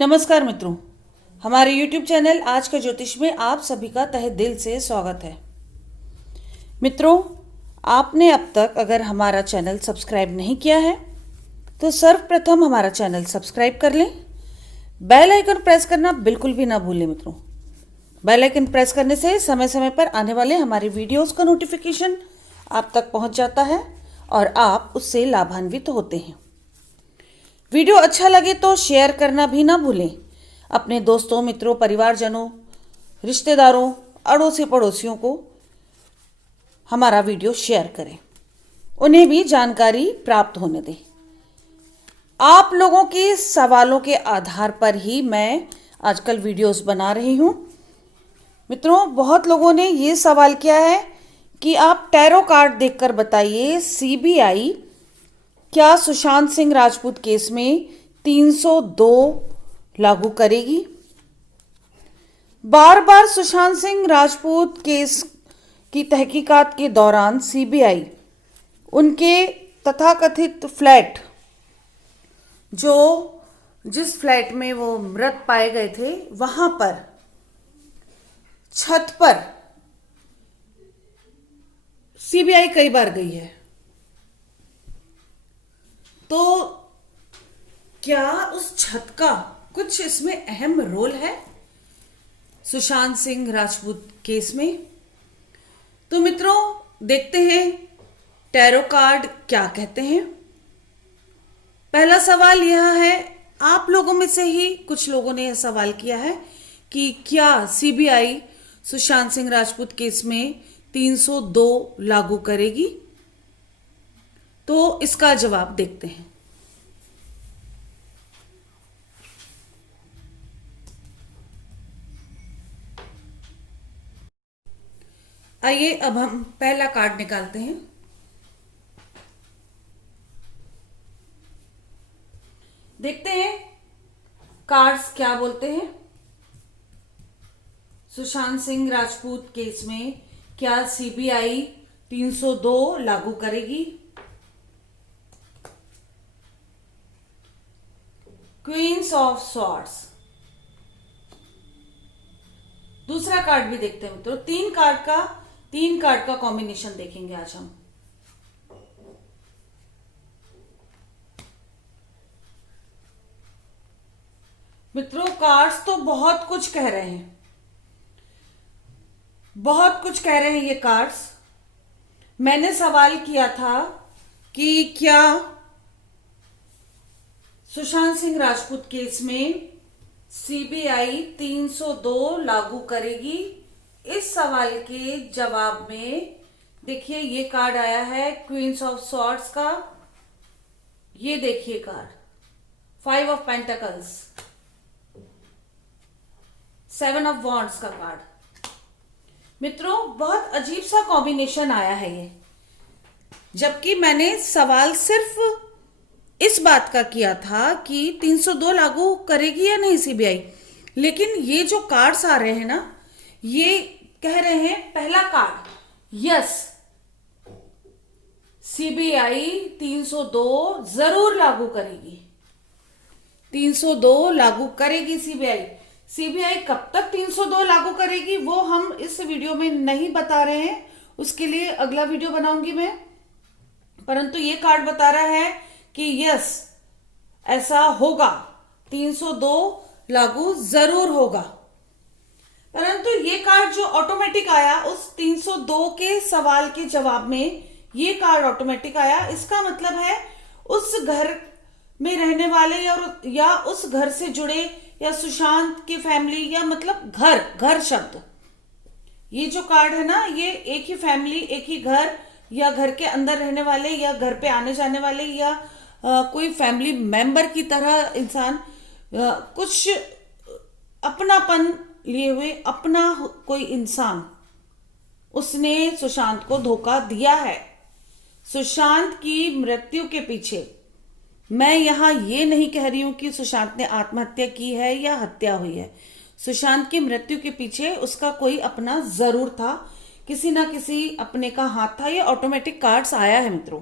नमस्कार मित्रों, हमारे YouTube चैनल आज का ज्योतिष में आप सभी का तहे दिल से स्वागत है। मित्रों, आपने अब तक अगर हमारा चैनल सब्सक्राइब नहीं किया है तो सर्वप्रथम हमारा चैनल सब्सक्राइब कर लें। बेल आइकन प्रेस करना बिल्कुल भी ना भूलें मित्रों। बेल आइकन प्रेस करने से समय समय पर आने वाले हमारे वीडियोस का नोटिफिकेशन आप तक पहुंच जाता है और आप उससे लाभान्वित होते हैं। वीडियो अच्छा लगे तो शेयर करना भी ना भूलें। अपने दोस्तों, मित्रों, परिवारजनों, रिश्तेदारों, अड़ोसी पड़ोसियों को हमारा वीडियो शेयर करें, उन्हें भी जानकारी प्राप्त होने दें। आप लोगों के सवालों के आधार पर ही मैं आजकल वीडियोस बना रही हूँ। मित्रों, बहुत लोगों ने ये सवाल किया है कि आप टैरो कार्ड देखकर बताइए, सीबीआई क्या सुशांत सिंह राजपूत केस में 302 लागू करेगी? बार बार सुशांत सिंह राजपूत केस की तहकीकात के दौरान सीबीआई उनके तथाकथित फ्लैट, जिस फ्लैट में वो मृत पाए गए थे, वहां पर छत पर सीबीआई कई बार गई है। तो क्या उस छत का कुछ इसमें अहम रोल है सुशांत सिंह राजपूत केस में? तो मित्रों, देखते हैं टैरो कार्ड क्या कहते हैं। पहला सवाल यह है, आप लोगों में से ही कुछ लोगों ने यह सवाल किया है कि क्या सीबीआई सुशांत सिंह राजपूत केस में 302 लागू करेगी? तो इसका जवाब देखते हैं। आइए अब हम पहला कार्ड निकालते हैं। देखते हैं कार्ड्स क्या बोलते हैं। सुशांत सिंह राजपूत केस में क्या सीबीआई 302 लागू करेगी? Queens of swords. दूसरा कार्ड भी देखते हैं मित्रों। तीन कार्ड का कॉम्बिनेशन देखेंगे आज हम। मित्रों, कार्ड्स तो बहुत कुछ कह रहे हैं, बहुत कुछ कह रहे हैं ये कार्ड्स। मैंने सवाल किया था कि क्या सुशांत सिंह राजपूत केस में सीबीआई 302 लागू करेगी? इस सवाल के जवाब में देखिए ये कार्ड आया है क्वींस ऑफ स्वॉर्ड्स का। ये देखिए card 5 of pentacles, 7 of wands का कार्ड। मित्रों, बहुत अजीब सा कॉम्बिनेशन आया है ये, जबकि मैंने सवाल सिर्फ इस बात का किया था कि 302 लागू करेगी या नहीं सीबीआई। लेकिन ये जो कार्ड्स आ रहे हैं ना, ये कह रहे हैं, पहला कार्ड, यस, सीबीआई 302 जरूर लागू करेगी। 302 लागू करेगी सीबीआई। सीबीआई कब तक 302 लागू करेगी वो हम इस वीडियो में नहीं बता रहे हैं, उसके लिए अगला वीडियो बनाऊंगी मैं। परंतु ये कार्ड बता रहा है कि यस, ऐसा होगा, 302 लागू जरूर होगा। परंतु ये कार्ड जो ऑटोमेटिक आया उस 302 के सवाल के जवाब में, ये कार्ड ऑटोमेटिक आया, इसका मतलब है उस घर में रहने वाले या उस घर से जुड़े या सुशांत की फैमिली, या मतलब घर शब्द, ये जो कार्ड है ना, ये एक ही फैमिली, एक ही घर या घर के अंदर रहने वाले या घर पे आने जाने वाले या कोई फैमिली मेंबर की तरह इंसान, कुछ अपनापन लिए हुए अपना कोई इंसान, उसने सुशांत को धोखा दिया है। सुशांत की मृत्यु के पीछे, मैं यहां ये नहीं कह रही हूं कि सुशांत ने आत्महत्या की है या हत्या हुई है। सुशांत की मृत्यु के पीछे उसका कोई अपना जरूर था, किसी ना किसी अपने का हाथ था। ये ऑटोमेटिक कार्ड्स आया है मित्रों।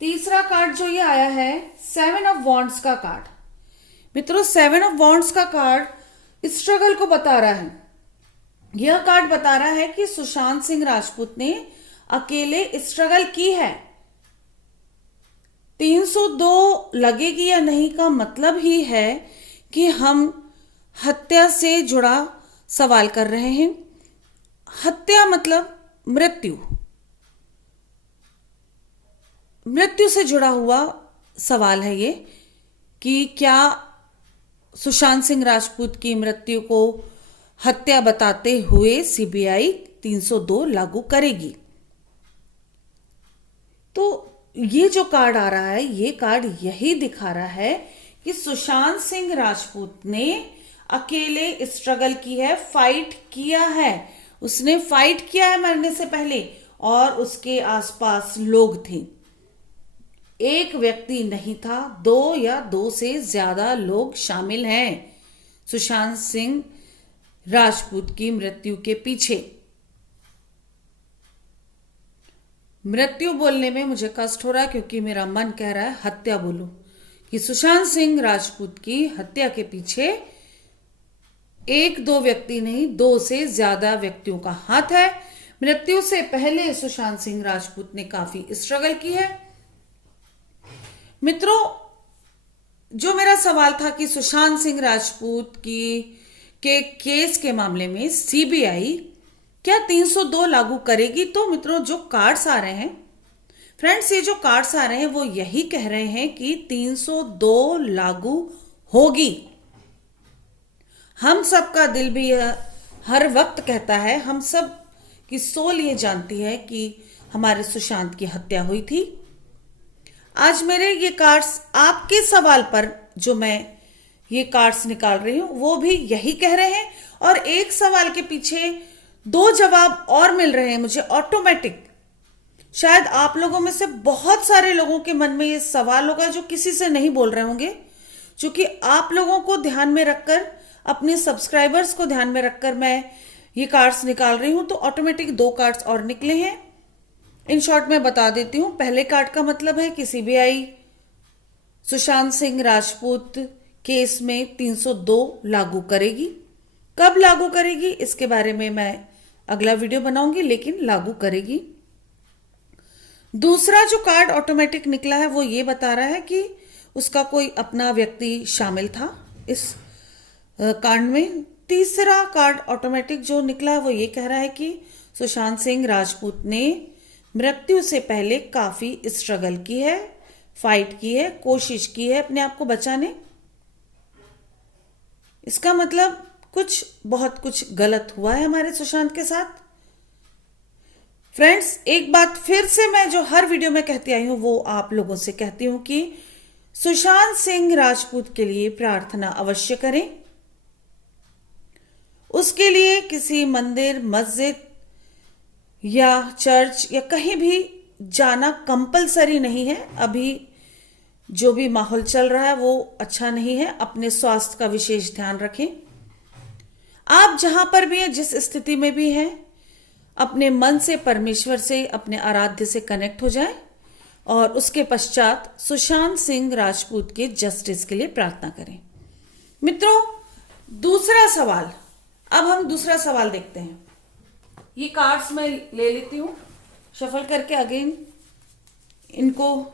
तीसरा कार्ड जो ये आया है 7 ऑफ वॉन्ड्स का कार्ड। मित्रों, 7 ऑफ वॉन्ड्स का कार्ड स्ट्रगल को बता रहा है। यह कार्ड बता रहा है कि सुशांत सिंह राजपूत ने अकेले स्ट्रगल की है। 302 लगेगी या नहीं का मतलब ही है कि हम हत्या से जुड़ा सवाल कर रहे हैं। हत्या मतलब मृत्यु, मृत्यु से जुड़ा हुआ सवाल है ये कि क्या सुशांत सिंह राजपूत की मृत्यु को हत्या बताते हुए सीबीआई 302 लागू करेगी। तो ये जो कार्ड आ रहा है, ये कार्ड यही दिखा रहा है कि सुशांत सिंह राजपूत ने अकेले स्ट्रगल की है, फाइट किया है। उसने फाइट किया है मरने से पहले, और उसके आसपास लोग थे। एक व्यक्ति नहीं था, 2 या 2 से ज्यादा लोग शामिल हैं सुशांत सिंह राजपूत की मृत्यु के पीछे। मृत्यु बोलने में मुझे कष्ट हो रहा है क्योंकि मेरा मन कह रहा है हत्या बोलूं, कि सुशांत सिंह राजपूत की हत्या के पीछे 1-2 व्यक्ति नहीं, 2 से ज्यादा व्यक्तियों का हाथ है। मृत्यु से पहले सुशांत सिंह राजपूत ने काफी स्ट्रगल की है। मित्रों, जो मेरा सवाल था कि सुशांत सिंह राजपूत के केस के मामले में सीबीआई क्या 302 लागू करेगी, तो मित्रों जो कार्ड्स आ रहे हैं, फ्रेंड्स ये जो कार्ड्स आ रहे हैं वो यही कह रहे हैं कि 302 लागू होगी। हम सबका दिल भी हर वक्त कहता है, हम सब की सोल ये जानती है कि हमारे सुशांत की हत्या हुई थी। आज मेरे ये कार्ड्स आपके सवाल पर जो मैं ये कार्ड्स निकाल रही हूं वो भी यही कह रहे हैं, और एक सवाल के पीछे 2 जवाब और मिल रहे हैं मुझे ऑटोमेटिक। शायद आप लोगों में से बहुत सारे लोगों के मन में ये सवाल होगा जो किसी से नहीं बोल रहे होंगे, क्योंकि आप लोगों को ध्यान में रखकर, अपने सब्सक्राइबर्स को ध्यान में रखकर मैं ये कार्ड्स निकाल रही हूं। तो ऑटोमेटिक 2 कार्ड्स और निकले हैं। इन शॉर्ट में बता देती हूं। पहले कार्ड का मतलब है कि सीबीआई सुशांत सिंह राजपूत केस में 302 लागू करेगी। कब लागू करेगी इसके बारे में मैं अगला वीडियो बनाऊंगी, लेकिन लागू करेगी। दूसरा जो कार्ड ऑटोमेटिक निकला है वो ये बता रहा है कि उसका कोई अपना व्यक्ति शामिल था इस कांड में। तीसरा कार्ड ऑटोमेटिक जो निकला है वो ये कह रहा है कि सुशांत सिंह राजपूत ने मृत्यु से पहले काफी स्ट्रगल की है, फाइट की है, कोशिश की है अपने आप को बचाने। इसका मतलब बहुत कुछ गलत हुआ है हमारे सुशांत के साथ। फ्रेंड्स, एक बात फिर से मैं जो हर वीडियो में कहती आई हूं वो आप लोगों से कहती हूं कि सुशांत सिंह राजपूत के लिए प्रार्थना अवश्य करें। उसके लिए किसी मंदिर, मस्जिद या चर्च या कहीं भी जाना कंपलसरी नहीं है। अभी जो भी माहौल चल रहा है वो अच्छा नहीं है। अपने स्वास्थ्य का विशेष ध्यान रखें। आप जहां पर भी हैं, जिस स्थिति में भी हैं, अपने मन से परमेश्वर से, अपने आराध्य से कनेक्ट हो जाएं और उसके पश्चात सुशांत सिंह राजपूत के जस्टिस के लिए प्रार्थना करें। मित्रों, दूसरा सवाल, अब हम दूसरा सवाल देखते हैं। ये कार्ड्स मैं ले लेती हूं शफल करके, अगेन इनको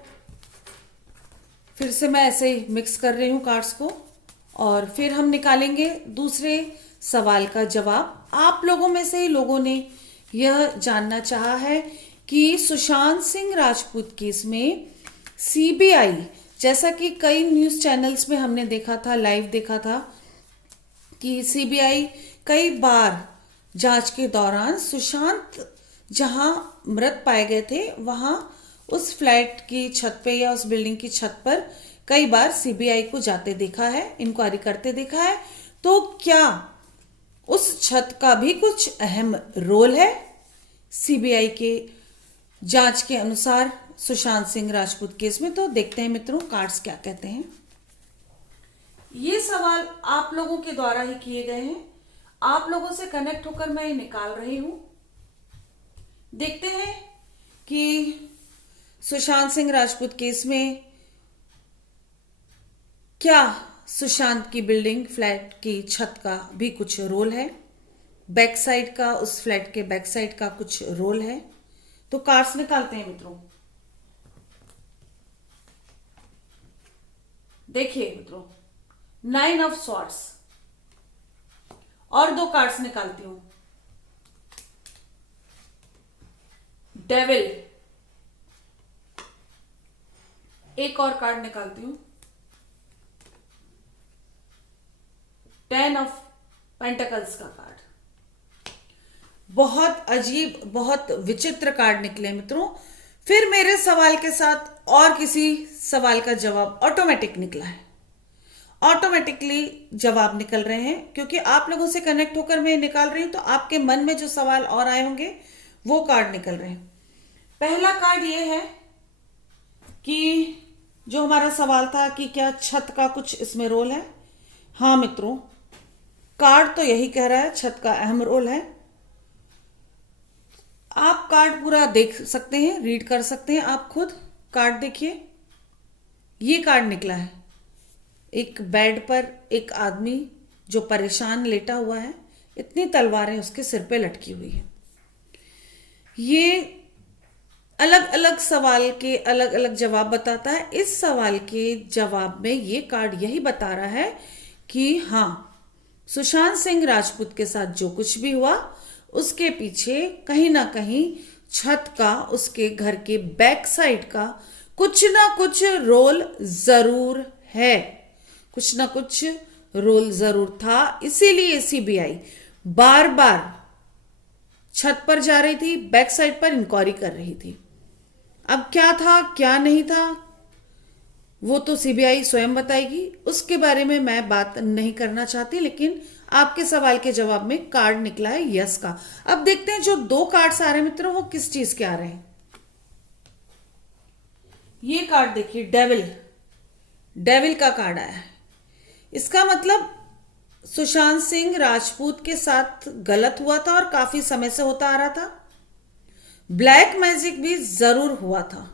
फिर से मैं ऐसे ही मिक्स कर रही हूं कार्ड्स को, और फिर हम निकालेंगे दूसरे सवाल का जवाब। आप लोगों में से ही लोगों ने यह जानना चाहा है कि सुशांत सिंह राजपूत केस में सीबीआई, जैसा कि कई न्यूज चैनल्स में हमने देखा था, लाइव देखा था, कि सीबीआई कई बार जांच के दौरान सुशांत जहां मृत पाए गए थे वहां उस फ्लैट की छत पे या उस बिल्डिंग की छत पर कई बार सीबीआई को जाते देखा है, इंक्वायरी करते देखा है। तो क्या उस छत का भी कुछ अहम रोल है सीबीआई के जांच के अनुसार सुशांत सिंह राजपूत केस में? तो देखते हैं मित्रों कार्ड्स क्या कहते हैं। ये सवाल आप लोगों के द्वारा ही किए गए हैं। आप लोगों से कनेक्ट होकर मैं ये निकाल रही हूं। देखते हैं कि सुशांत सिंह राजपूत केस में क्या सुशांत की बिल्डिंग फ्लैट की छत का भी कुछ रोल है, बैक साइड का, उस फ्लैट के बैक साइड का कुछ रोल है। तो कार्ड्स निकालते हैं मित्रों। देखिए मित्रों, 9 ऑफ स्वॉर्ड्स, और 2 कार्ड्स निकालती हूं, डेविल, एक और कार्ड निकालती हूं, 10 ऑफ पेंटिकल्स का कार्ड। बहुत अजीब, बहुत विचित्र कार्ड निकले मित्रों। फिर मेरे सवाल के साथ और किसी सवाल का जवाब ऑटोमेटिक निकला है। ऑटोमेटिकली जवाब निकल रहे हैं, क्योंकि आप लोगों से कनेक्ट होकर मैं निकाल रही हूं, तो आपके मन में जो सवाल और आए होंगे वो कार्ड निकल रहे हैं। पहला कार्ड ये है कि जो हमारा सवाल था कि क्या छत का कुछ इसमें रोल है। हाँ मित्रों, कार्ड तो यही कह रहा है, छत का अहम रोल है। आप कार्ड पूरा देख सकते हैं, रीड कर सकते हैं, आप खुद कार्ड देखिए। ये कार्ड निकला है, एक बेड पर एक आदमी जो परेशान लेटा हुआ है, इतनी तलवारें उसके सिर पे लटकी हुई है। ये अलग अलग सवाल के अलग अलग जवाब बताता है। इस सवाल के जवाब में ये कार्ड यही बता रहा है कि हाँ, सुशांत सिंह राजपूत के साथ जो कुछ भी हुआ उसके पीछे कहीं ना कहीं छत का, उसके घर के बैक साइड का कुछ ना कुछ रोल जरूर है, कुछ ना कुछ रोल जरूर था। इसीलिए सीबीआई बार बार छत पर जा रही थी, बैक साइड पर इंक्वायरी कर रही थी। अब क्या था क्या नहीं था वो तो सीबीआई स्वयं बताएगी, उसके बारे में मैं बात नहीं करना चाहती। लेकिन आपके सवाल के जवाब में कार्ड निकला है यस का। अब देखते हैं जो 2 कार्ड्स आ रहे हैं मित्रों, वो किस चीज के आ रहे हैं। ये कार्ड देखिए, डेविल, डेविल का कार्ड आया है। इसका मतलब सुशांत सिंह राजपूत के साथ गलत हुआ था और काफी समय से होता आ रहा था। ब्लैक मैजिक भी जरूर हुआ था।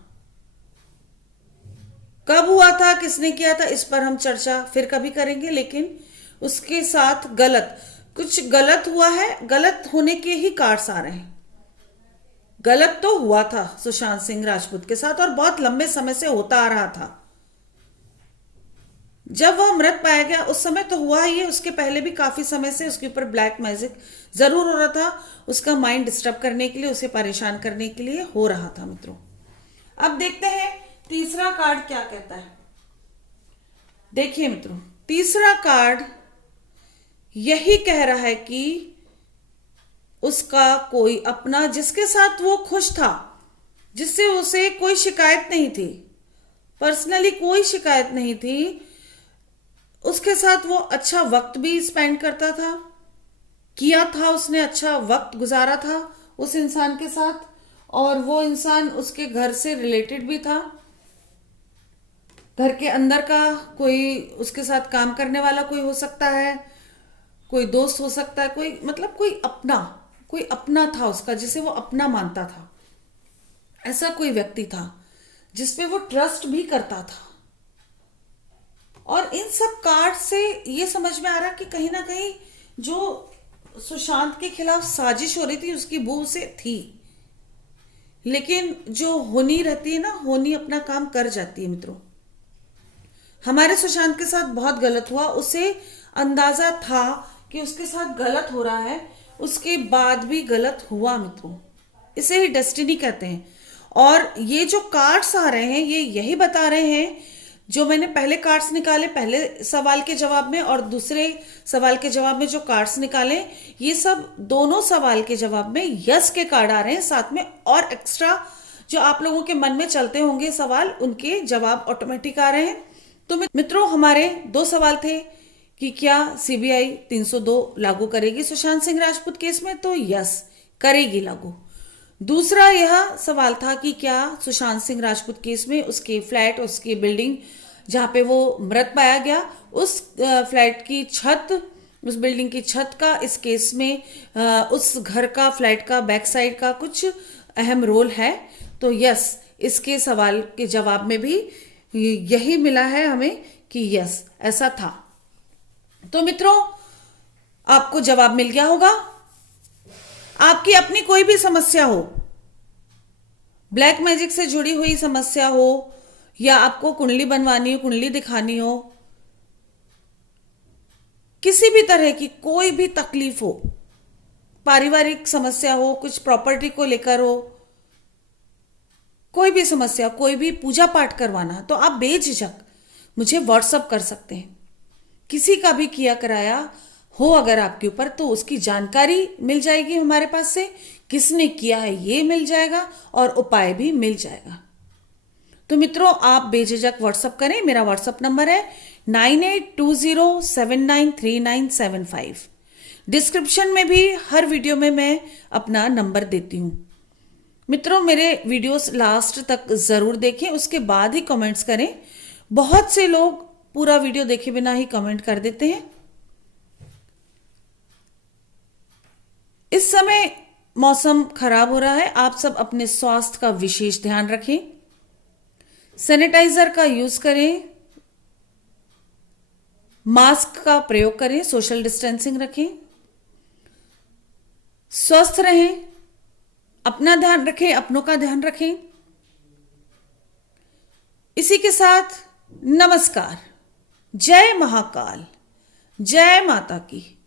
कब हुआ था, किसने किया था, इस पर हम चर्चा फिर कभी करेंगे। लेकिन उसके साथ कुछ गलत हुआ है, गलत होने के ही कार्ड्स आ रहे हैं। गलत तो हुआ था सुशांत सिंह राजपूत के साथ और बहुत लंबे समय से होता आ रहा था। जब वह मृत पाया गया उस समय तो हुआ ही है, उसके पहले भी काफी समय से उसके ऊपर ब्लैक मैजिक जरूर हो रहा था। उसका माइंड डिस्टर्ब करने के लिए, उसे परेशान करने के लिए हो रहा था मित्रों। अब देखते हैं तीसरा कार्ड क्या कहता है। देखिए मित्रों, तीसरा कार्ड यही कह रहा है कि उसका कोई अपना, जिसके साथ वो खुश था, जिससे उसे कोई शिकायत नहीं थी, पर्सनली कोई शिकायत नहीं थी, उसके साथ वो अच्छा वक्त भी स्पेंड करता था, किया था, उसने अच्छा वक्त गुजारा था उस इंसान के साथ, और वो इंसान उसके घर से रिलेटेड भी था। घर के अंदर का कोई उसके साथ काम करने वाला कोई हो सकता है, कोई दोस्त हो सकता है, कोई मतलब कोई अपना था उसका, जिसे वो अपना मानता था। ऐसा कोई व्यक्ति था जिसपे वो ट्रस्ट भी करता था। और इन सब कार्ड से ये समझ में आ रहा कि कहीं ना कहीं जो सुशांत के खिलाफ साजिश हो रही थी उसकी बू से थी। लेकिन जो होनी रहती है ना, होनी अपना काम कर जाती है मित्रों। हमारे सुशांत के साथ बहुत गलत हुआ, उसे अंदाजा था कि उसके साथ गलत हो रहा है, उसके बाद भी गलत हुआ मित्रों। इसे ही डेस्टिनी कहते हैं। और ये जो कार्ड्स आ रहे हैं ये यही बता रहे हैं, जो मैंने पहले कार्ड्स निकाले पहले सवाल के जवाब में और दूसरे सवाल के जवाब में जो कार्ड्स निकाले, ये सब दोनों सवाल के जवाब में यस के कार्ड आ रहे हैं। साथ में और एक्स्ट्रा जो आप लोगों के मन में चलते होंगे सवाल, उनके जवाब ऑटोमेटिक आ रहे हैं। तो मित्रों, हमारे 2 सवाल थे कि क्या सीबीआई 302 लागू करेगी सुशांत सिंह राजपूत केस में, तो यस करेगी लागू। दूसरा यह सवाल था कि क्या सुशांत सिंह राजपूत केस में उसके फ्लैट, उसकी बिल्डिंग जहां पे वो मृत पाया गया, उस फ्लैट की छत, उस बिल्डिंग की छत का इस केस में उस घर का, फ्लैट का बैक साइड का कुछ अहम रोल है। तो यस, इसके सवाल के जवाब में भी यही मिला है हमें कि यस ऐसा था। तो मित्रों, आपको जवाब मिल गया होगा। आपकी अपनी कोई भी समस्या हो, ब्लैक मैजिक से जुड़ी हुई समस्या हो, या आपको कुंडली बनवानी हो, कुंडली दिखानी हो, किसी भी तरह की कोई भी तकलीफ हो, पारिवारिक समस्या हो, कुछ प्रॉपर्टी को लेकर हो, कोई भी समस्या, कोई भी पूजा पाठ करवाना, तो आप बेझिझक मुझे व्हाट्सअप कर सकते हैं। किसी का भी किया कराया हो अगर आपके ऊपर, तो उसकी जानकारी मिल जाएगी हमारे पास से, किसने किया है ये मिल जाएगा, और उपाय भी मिल जाएगा। तो मित्रों, आप बेझिझक व्हाट्सअप करें। मेरा व्हाट्सअप नंबर है 9820793975। डिस्क्रिप्शन में भी हर वीडियो में मैं अपना नंबर देती हूँ। मित्रों, मेरे वीडियोस लास्ट तक ज़रूर देखें, उसके बाद ही कमेंट्स करें। बहुत से लोग पूरा वीडियो देखे बिना ही कमेंट कर देते हैं। इस समय मौसम खराब हो रहा है, आप सब अपने स्वास्थ्य का विशेष ध्यान रखें। सैनिटाइजर का यूज करें, मास्क का प्रयोग करें, सोशल डिस्टेंसिंग रखें, स्वस्थ रहें, अपना ध्यान रखें, अपनों का ध्यान रखें। इसी के साथ नमस्कार। जय महाकाल, जय माता की।